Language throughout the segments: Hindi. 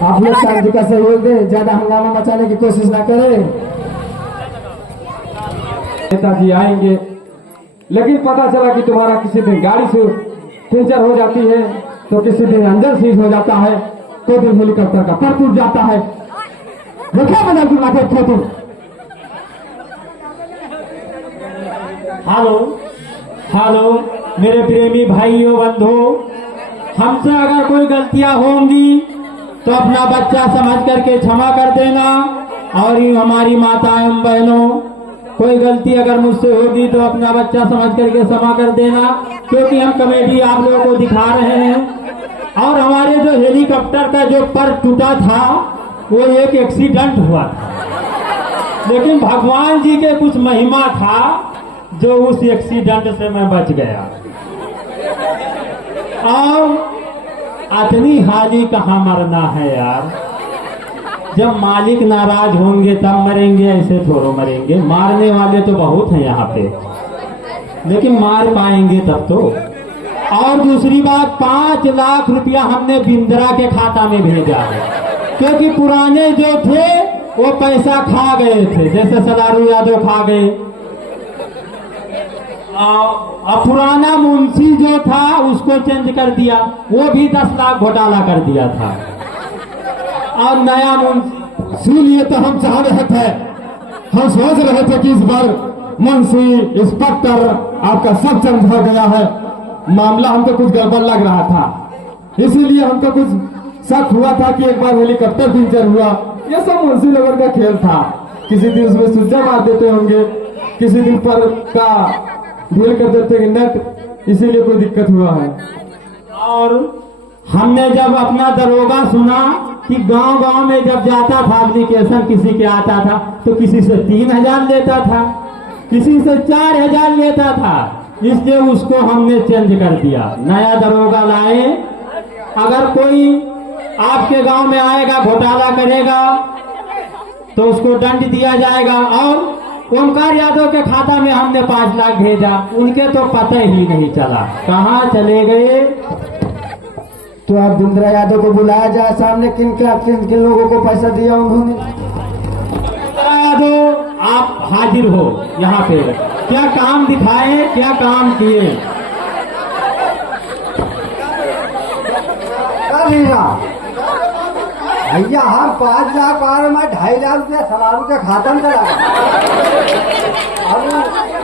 आप लोग शांति का सहयोग दें, ज्यादा हंगामा मचाने की कोशिश ना करें। नेताजी आएंगे, लेकिन पता चला कि तुम्हारा किसी दिन गाड़ी से पंचर हो जाती है, तो किसी दिन अंदर सीज हो जाता है, तो दिन हेलीकॉप्टर का पर टूट जाता है। देखा बना तुम खेती। हेलो हेलो मेरे प्रेमी भाइयों बंधुओं, हमसे अगर कोई गलतियां होंगी तो अपना बच्चा समझ करके क्षमा कर देना। और यूं हमारी माताएं बहनों, कोई गलती अगर मुझसे होगी तो अपना बच्चा समझ करके क्षमा कर देना, क्योंकि हम कॉमेडी आप लोगों को दिखा रहे हैं। और हमारे जो हेलीकॉप्टर का जो पर टूटा था वो एक एक्सीडेंट हुआ था, लेकिन भगवान जी के कुछ महिमा था जो उस एक्सीडेंट से मैं बच गया। और इतनी हाली कहाँ मरना है यार, जब मालिक नाराज होंगे तब मरेंगे, ऐसे थोड़ो मरेंगे। मारने वाले तो बहुत हैं यहाँ पे, लेकिन मार पाएंगे तब तो। और दूसरी बात, 5 लाख रुपया हमने बिंद्रा के खाता में भेजा है, क्योंकि पुराने जो थे वो पैसा खा गए थे, जैसे सलारू यादव खा गए। और पुराना मुंशी जो था उसको चेंज कर दिया, वो भी 10 लाख घोटाला कर दिया था। और नया मुंशी, इसीलिए तो हम चाह रहे थे, हम सोच रहे थे कि इस बार मुंशी इंस्पेक्टर आपका सब चेंज हो गया है। मामला हमको कुछ गड़बड़ लग रहा था, इसीलिए हमको कुछ शक हुआ था कि एक बार हेलीकॉप्टर पंचर हुआ। ये सब मुंशी लोगों का खेल था, किसी दिन उसमें सुज्जा मार देते होंगे, किसी दिन पर का ढील कर देते नट, इसीलिए कोई दिक्कत हुआ है। और हमने जब अपना दरोगा सुना कि गांव गांव में जब जाता था एप्लीकेशन किसी के आता था, तो किसी से 3000 लेता था, किसी से 4000 लेता था, इसलिए उसको हमने चेंज कर दिया, नया दरोगा लाए। अगर कोई आपके गांव में आएगा घोटाला करेगा तो उसको दंड दिया जाएगा। और ओमकार यादव के खाता में हमने 5 लाख भेजा, उनके तो पता ही नहीं चला कहाँ चले गए। तो आप बिंद्रा यादव को बुलाया जाए सामने, किन किन लोगों को पैसा दिया उन्होंने। यादव आप हाजिर हो यहाँ पे, क्या काम दिखाए, क्या काम किए। भैया हम 5 लाख और मैं 2.5 लाख रुपया सलारू के खाता में चला गया। अब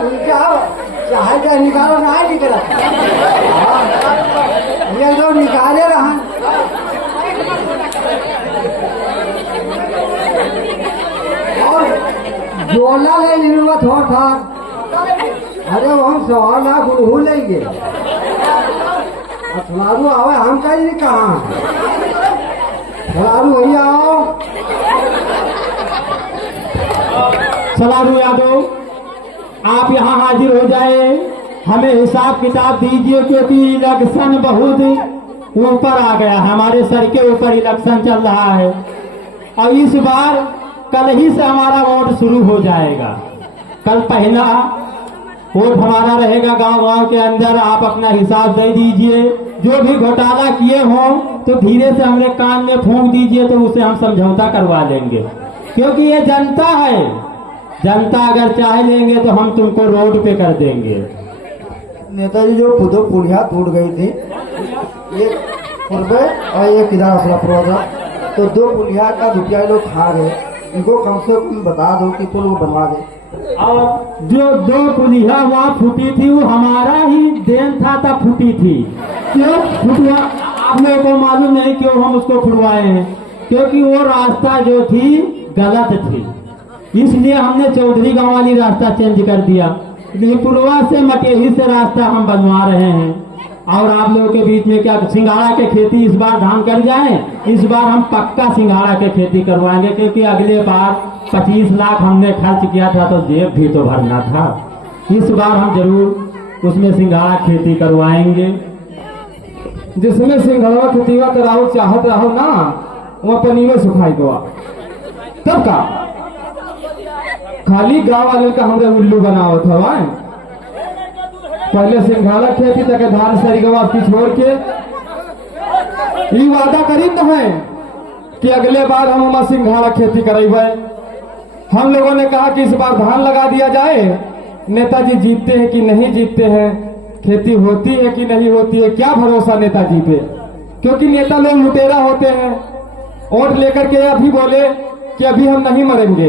उनका चाहे क्या निकालो ना ही निकला, ये लोग निकाले रहा। और जोला ले लूंगा थोड़ा था, अरे वो हम 1.25 लाख उड़हू लेंगे। सलारू आवे, हम कहीं नहीं कहा सलारू भैया आओ। सलारू यादव आप यहाँ हाजिर हो जाए, हमें हिसाब किताब दीजिए, क्योंकि इलेक्शन बहुत ऊपर आ गया, हमारे सर के ऊपर इलेक्शन चल रहा है। और इस बार कल ही से हमारा वोट शुरू हो जाएगा। कल पहला वोट हमारा रहेगा गांव गांव के अंदर। आप अपना हिसाब दे दीजिए, जो भी घोटाला किए हों तो धीरे से हमारे कान में फूंक दीजिए, तो उसे हम समझौता करवा लेंगे, क्योंकि ये जनता है। जनता अगर चाह लेंगे तो हम तुमको रोड पे कर देंगे। नेताजी जो दो पुलिया टूट गई थी, एक पूर्वे और एक इधर असलापुर था, तो 2 पुलिया का रुपया लोग खा गए। इनको कम से कम बता दो कि पुल वो बनवा दे। और जो 2 पुलिया वहाँ फूटी थी वो हमारा ही देन था, तब फूटी थी। क्यों फुटवा आप लोगों को मालूम नहीं क्यों हम उसको फुटवाए हैं, क्योंकि वो रास्ता जो थी गलत थी, इसलिए हमने चौधरी गांव वाली रास्ता चेंज कर दिया। पुलवा से मटेही से रास्ता हम बनवा रहे हैं। और आप लोगों के बीच में क्या सिंघाड़ा के खेती इस बार धान कर जाए, इस बार हम पक्का सिंघाड़ा के खेती करवाएंगे, क्योंकि अगले बार 25 लाख हमने खर्च किया था तो जेब भी तो भरना था। इस बार हम जरूर उसमें सिंघाड़ा खेती करवाएंगे। जिसमें सिंघाड़ा खेती कराओ चाहत रहो ना, वहाँ पनी में सुखाई गोवा तब का खाली गांव वाले का हमरे उल्लू बनाओ था। वहाँ पहले सिंघाड़ा खेती तक धान सरी गवा की छोड़ के ये वादा करी न है कि अगले बार हम सिंघाड़ा खेती करेंगे। हम लोगों ने कहा कि इस बार धान लगा दिया जाए। नेताजी जीतते हैं कि नहीं जीतते हैं, खेती होती है कि नहीं होती है, क्या भरोसा नेताजी पे, क्योंकि नेता लोग लुटेरा होते हैं। वोट लेकर के अभी बोले कि अभी हम नहीं मरेंगे।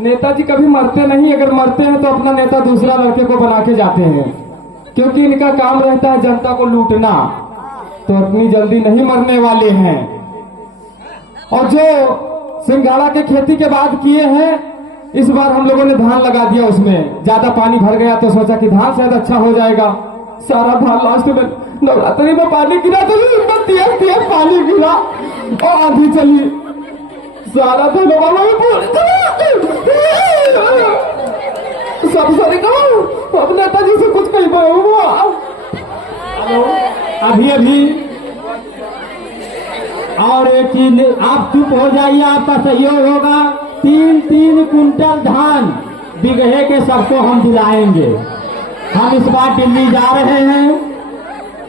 नेताजी कभी मरते नहीं, अगर मरते हैं तो अपना नेता दूसरा लड़के को बना के जाते हैं, क्योंकि इनका काम रहता है जनता को लूटना, तो इतनी जल्दी नहीं मरने वाले हैं। और जो सिंघाड़ा के खेती के बाद किए हैं, इस बार हम लोगों ने धान लगा दिया, उसमें ज्यादा पानी भर गया तो सोचा कि धान शायद अच्छा हो जाएगा। सारा धान लास्ट में नवरात्रि में पानी गिरा तो तेज पानी गिरा और आंधी चली, सारा धान सब सर अब नेताजी से कुछ कही अभी और एक चीज, आप चुप हो जाइए, आपका सहयोग होगा। 3-3 कुंटल धान बिगहे के सबको हम दिलाएंगे। हम इस बार दिल्ली जा रहे हैं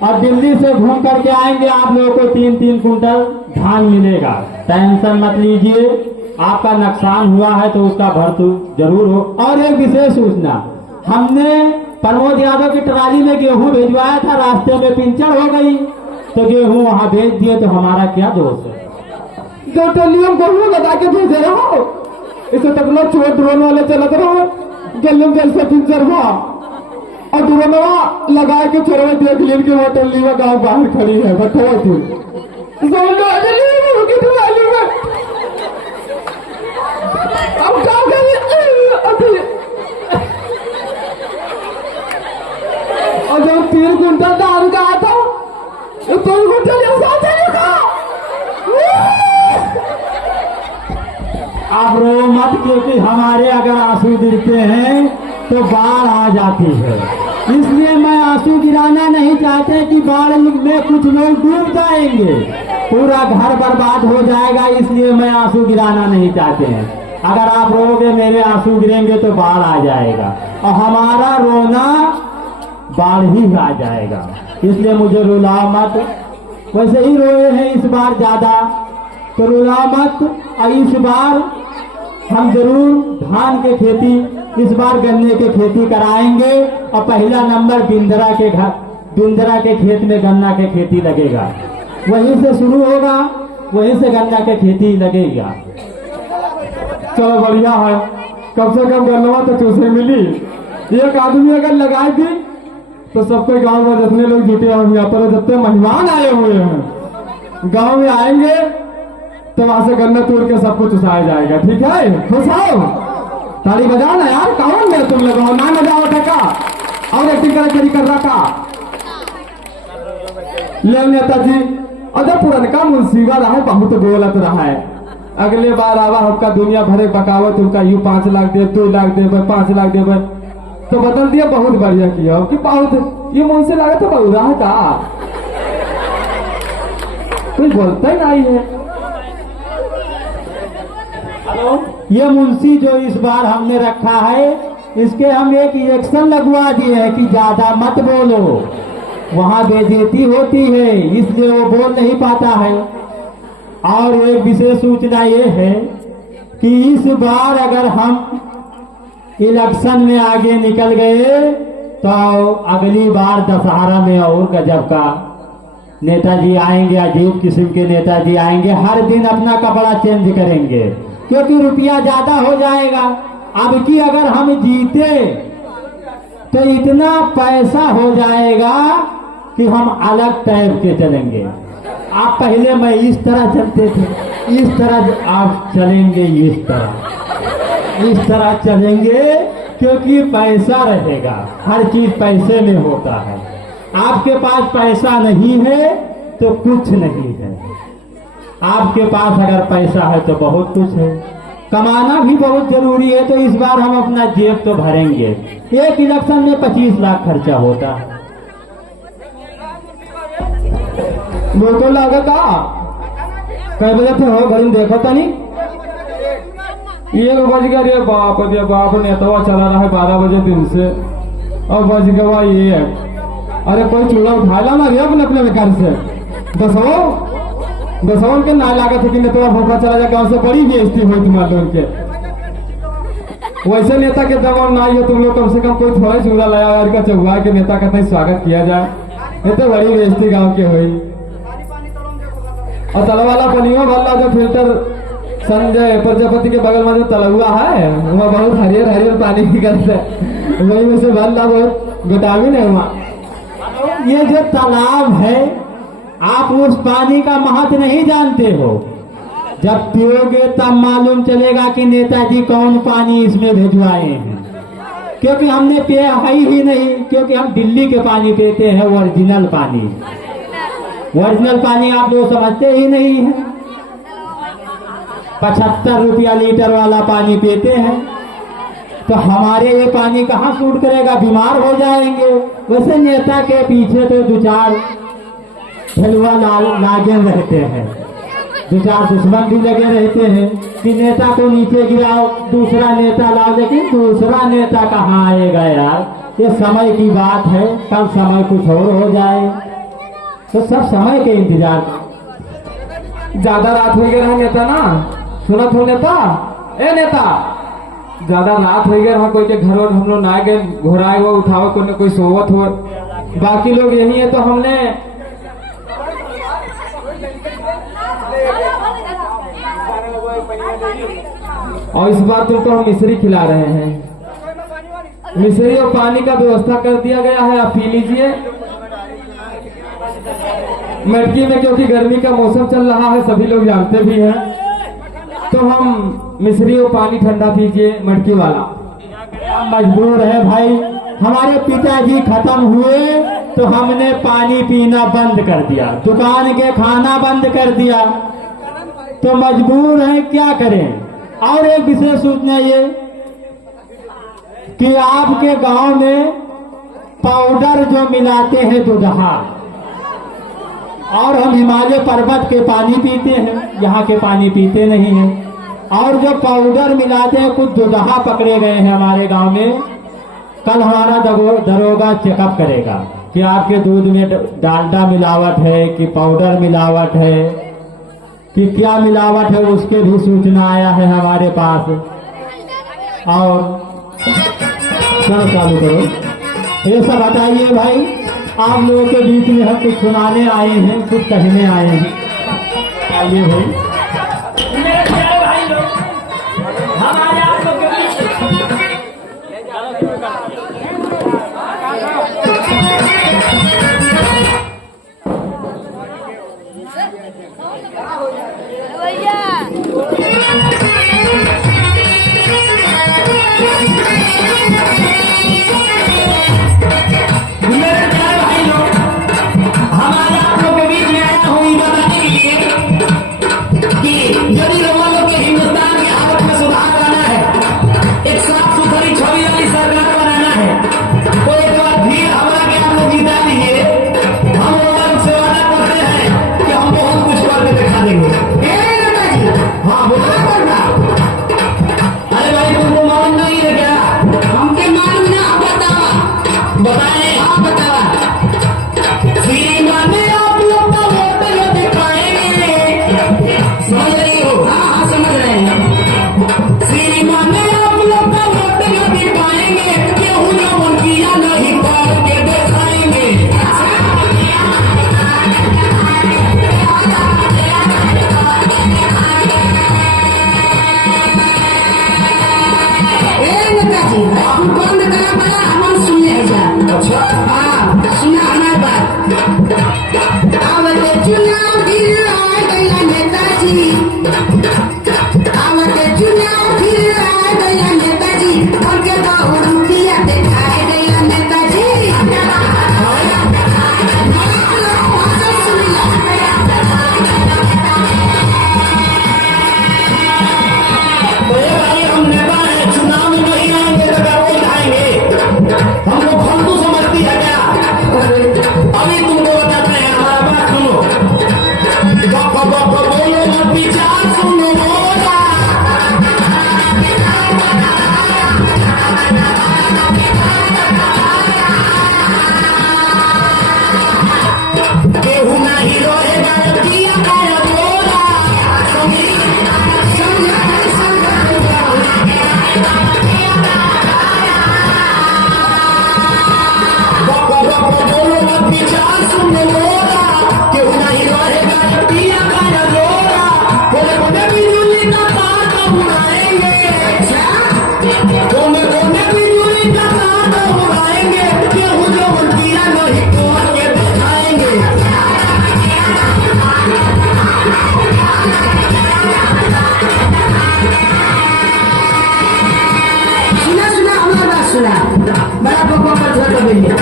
और दिल्ली से घूम करके आएंगे, आप लोगों को 3-3 कुंटल धान मिलेगा। टेंशन मत लीजिए, आपका नुकसान हुआ है तो उसका भरतू जरूर हो। और एक विशेष सूचना, हमने प्रमोद यादव की ट्राली में गेहूं भिजवाया था, रास्ते में पंचर हो गई तो गेहूं वहां भेज दिए, तो हमारा क्या दोष है? जो टलियों गेहूं लगा के भेजे रहो, इसे तक लोग छोट ड्रोन वाले चलत रहो, गलियों जैसे पंचर हुआ और ड्रोनवा लगा के चढ़वे देख लीन के वो टल्ली में गाँव बाहर खड़ी है, बैठो थी अब क्या करिए। और जब 3 कुंटल धान का आता तो 3 कुंटल आप रो मत, क्योंकि हमारे अगर आंसू गिरते हैं तो बाढ़ आ जाती है, इसलिए मैं आंसू गिराना नहीं चाहते कि बाढ़ में कुछ लोग डूब जाएंगे, पूरा घर बर्बाद हो जाएगा, इसलिए मैं आंसू गिराना नहीं चाहते हैं। अगर आप रोगे मेरे आंसू गिरेंगे तो बाढ़ आ जाएगा और हमारा रोना बाढ़ ही आ जाएगा, इसलिए मुझे रुलाओ मत। वैसे ही रोए हैं इस बार ज्यादा, तो रुलाओ मत। और इस बार हम जरूर धान के खेती, इस बार गन्ने के खेती कराएंगे और पहला नंबर बिंदरा के खेत में गन्ना के खेती लगेगा, वहीं से शुरू होगा, वहीं से गन्ना के खेती लगेगा। चलो बढ़िया है, कम से कम गन्नवा तो चूसे मिली। एक आदमी अगर लगाएगी तो सबको गांव में जितने लोग जुटे हैं यहाँ पर, जितने मेहमान आए हुए हैं गांव में आएंगे तो वहां से गन्ना तोड़ के सबको चुसाया जाएगा। ठीक है, खुश आओ, ताली बजाओ ना यार, कौन है तुम लोग ना बजाओ टका और एक्टिंग कर रहा था ले नेताजी। और जब पुरनका मुंसीबा रहा है बहुत बोलत रहा है, अगले बार आवा हमका दुनिया भरे बकावत, उनका यू 5 लाख दे, 2 लाख दे, 5 लाख दे, तो बदल दिया। बहुत बढ़िया किया कि बहुत ये मुंह लगा तो बहुत रहा था, कोई बोलता ही नहीं है। ये मुंशी जो इस बार हमने रखा है, इसके हम एक इंजेक्शन लगवा दिए हैं कि ज्यादा मत बोलो, वहां बेइज्जती होती है, इसलिए वो बोल नहीं पाता है। और एक विशेष सूचना ये है कि इस बार अगर हम इलेक्शन में आगे निकल गए तो अगली बार दशहरा में और गजब का नेताजी आएंगे, अजीब किस्म के नेताजी आएंगे, हर दिन अपना कपड़ा चेंज करेंगे, क्योंकि रुपया ज्यादा हो जाएगा। अब की अगर हम जीते तो इतना पैसा हो जाएगा कि हम अलग टाइप के चलेंगे। आप पहले मैं इस तरह चलते थे, इस तरह आप चलेंगे, इस तरह चलेंगे, क्योंकि पैसा रहेगा, हर चीज पैसे में होता है। आपके पास पैसा नहीं है तो कुछ नहीं है, आपके पास अगर पैसा है तो बहुत कुछ है। कमाना भी बहुत जरूरी है, तो इस बार हम अपना जेब तो भरेंगे। एक इलेक्शन में 25 लाख खर्चा होता है। वो तो लागत कई बजे थे हो घड़ी देखो तो नहीं, ये बज गया रे बाप नेतवा चला रहा है 12 बजे दिन से और बज गवा ये है। अरे कोई चूड़ा उठा ला ना रे अपने अपने घर से, दसो दसवन के ना लागत है कि नेता भोपा चला जाए गाँव से बड़ी बेइज्जती हुई तुम्हारे लोग के। वैसे नेता के दबाव ना हो तुम लोग कम से कम कोई थोड़ा चूड़ा लाया और का चौहा के नेता का स्वागत किया जाए। ये तो बड़ी बेइज्जती गाँव के हुई। और तल वाला पनियों वाला जो फिल्टर संजय प्रजापति के बगल में जो तलुआ है वहाँ बहुत हरियर हरियर पानी निकलता है, वही में से भरना बहुत विटामिन है वहाँ। ये जो तालाब है आप उस पानी का महत्व नहीं जानते हो। जब पियोगे तब मालूम चलेगा कि नेताजी कौन पानी इसमें भिजवाए हैं, क्योंकि हमने पिया ही नहीं, क्योंकि हम दिल्ली के पानी पीते हैं, ओरिजिनल पानी। ओरिजिनल पानी आप लोग समझते ही नहीं है। 75 रुपया लीटर वाला पानी पीते हैं, तो हमारे ये पानी कहाँ सूट करेगा, बीमार हो जाएंगे। वैसे नेता के पीछे तो 2-4 ठेलुआ लागे रहते हैं, 2-4 दुश्मन भी लगे रहते हैं कि नेता को नीचे गिराओ, दूसरा नेता लाओ। लेकिन दूसरा नेता कहाँ आएगा यार, ये समय की बात है, कल समय कुछ और हो जाए, तो सब समय के इंतजार। ज्यादा रात हो गया नेता ना, सुनत हो नेता, ए नेता ज्यादा रात हो गया कोई के घर हम लोग ना गए, घोराए हुआ उठाओ, कोई न कोई सोवत हो, बाकी लोग यही है। तो हमने और इस बार तुमको हम मिश्री खिला रहे हैं। मिश्री और पानी का व्यवस्था कर दिया गया है, आप पी लीजिए मटकी में, क्योंकि गर्मी का मौसम चल रहा है, सभी लोग जानते भी हैं। तो हम मिश्री और पानी ठंडा पीजिए मटकी वाला। मजबूर है भाई, हमारे पिताजी खत्म हुए तो हमने पानी पीना बंद कर दिया, दुकान के खाना बंद कर दिया, तो मजबूर है, क्या करें। और एक विशेष सूचना ये कि आपके गांव में पाउडर जो मिलाते हैं दुधहा, और हम हिमालय पर्वत के पानी पीते हैं, यहाँ के पानी पीते नहीं हैं। और जो पाउडर मिलाते हैं, कुछ दुधहा पकड़े गए हैं हमारे गांव में। कल हमारा दरोगा चेकअप करेगा कि आपके दूध में डालडा मिलावट है कि पाउडर मिलावट है कि क्या मिलावट है, उसके भी सूचना आया है हमारे पास। और चलो चालू करो, ये सब हटाइए भाई, आप लोगों के बीच में हम कुछ सुनाने आए हैं, कुछ कहने आए हैं। आइए भाई, हमारे आप लोग के बीच केहू नहीं रोएगा, सुना सुना हमारा बात सुना, बड़ा पप्पा पर थोड़ा बोलिए।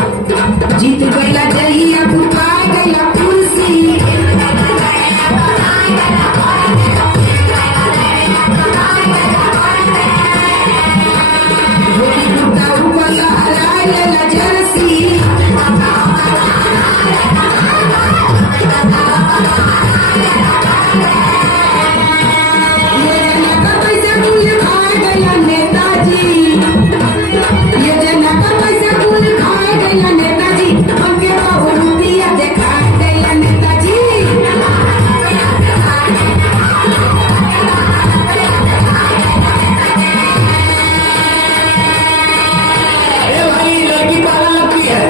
जीत गईला जहिया तू पा गईला कुर्सी, धोती कुर्ता ऊपर लहराए लेला जर्सी, ये जनक पैसा कुल खाए गईला नेताजी, ये जनक पैसा कुल खाए गईला नेताजी, हमके बहु रुपया दिखाए गईला नेताजी। अरे भाई लड़की पागल लगती है,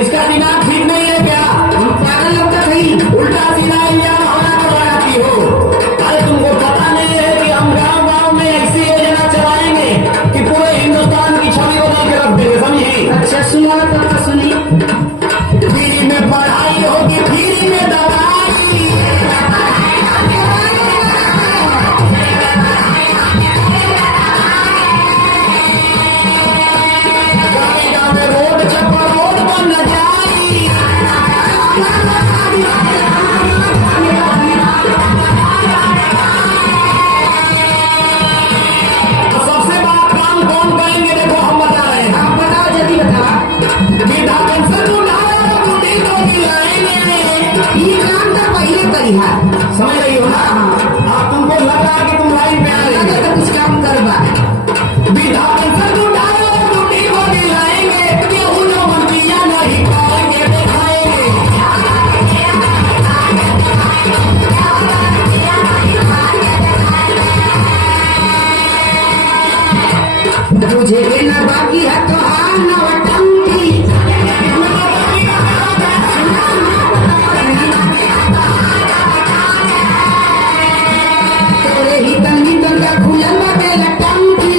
इसका दिमाग ठीक नहीं है क्या? पागल लगता थी, उल्टा सीधा इल्जाम होना करवाती हो। अरे तुमको पता नहीं है कि हम गांव गांव में ऐसी योजना चलाएंगे कि पूरे हिंदुस्तान की छवि बदल के रख देंगे, समझी? अच्छा सुना तो सुनी, फ्री में पढ़ाई होगी, फ्री में दवाई, गाँव गाँव में रोड चप्पल रोड बन जाएगी। तो सबसे बड़ा काम कौन करेंगे? देखो हम बता रहे हैं। आप बताओ जल्दी बताओ। वृद्धा पेंशन उठाओ, बूढ़ी को दिलाएंगे। ये काम तो पहले करी है, समझ रही हो ना? अब तुमको लग रहा है कि तुम लाइन पे आ रही लगे हो। तो कुछ काम करवा। वृद्धा पेंशन उठाओ, बूढ़ी को दिलाएंगे, केहू न मंत्रिया नहीं पाएंगे, दिखाएंगे। मुझे लेना बाकी है तो हार नवटंकी, तोरे ही तंगी तंगा खुलल बाटे लटंकी।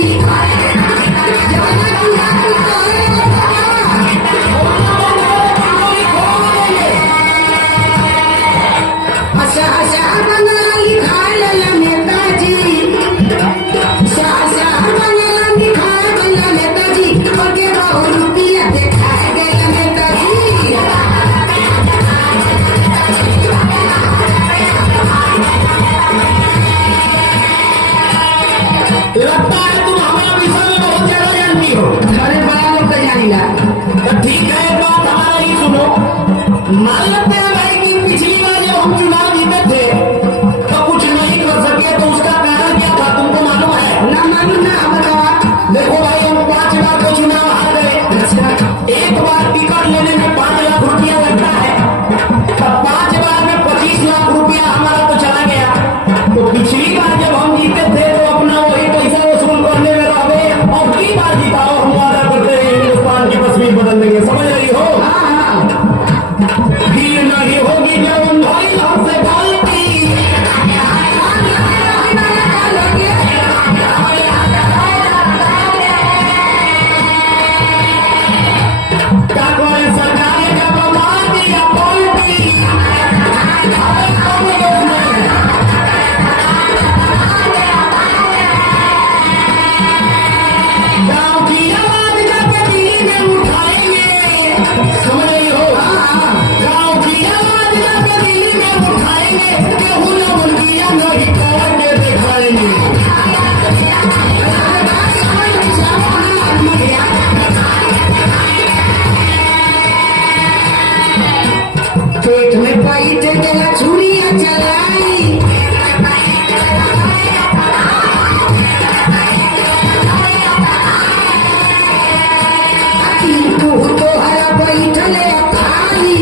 अच्छा अच्छा बंगला लिखाए लेला नेताजी, अच्छा बंगला लिखाए गईला नेताजी, पके बहु रुपया दिखाए गईला नेताजी। लगता है तुम हमारे विषय में बहुत ज्यादा जानती हो। अरे बड़ा लोग तो जानीला। तो ठीक है, एक बात हमारा ही सुनो। मान लेते हैं भाई कि पिछली बार जब हम चुनाव जीते थे तो कुछ नहीं कर सके, तो उसका कारण क्या था तुमको मालूम है? ना मालूम ना बतावा। देखो भाई, हम 5 बार तो चुनाव हार गए। एक बार टिकट लेने में 5 लाख रुपया लगता है, तो 5 बार में 25 लाख रुपया हमारा तो चला गया। तो पिछली बार जब हम जीते थे तो अपना वही पैसा वसूल करने में रह गए। अब की बार जिताओ, हम वादा करते हैं हिंदुस्तान की तस्वीर बदल देंगे, समझ रही हो? भीड़ नहीं होगी जब भाई हमसे गलती, क्या कोई सरकार का बता दिया पलटी। गाँव की आवाज जाके दिल्ली में उठाएंगे, समझ रही हो? गाँव की आवाज जाके दिल्ली में उठाएंगे, केहू न मुर्गिया नहीं करेंगे, दिखाएंगे। पेट में पैट देला छुरिया चलाई, तू तो हरा बैठले खाली,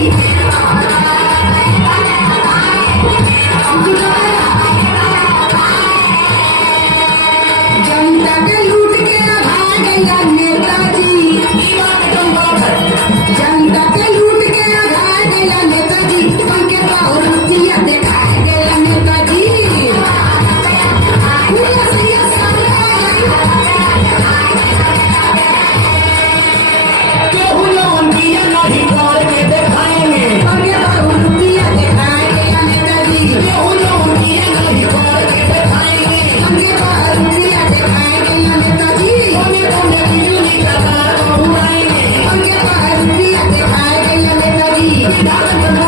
संविधान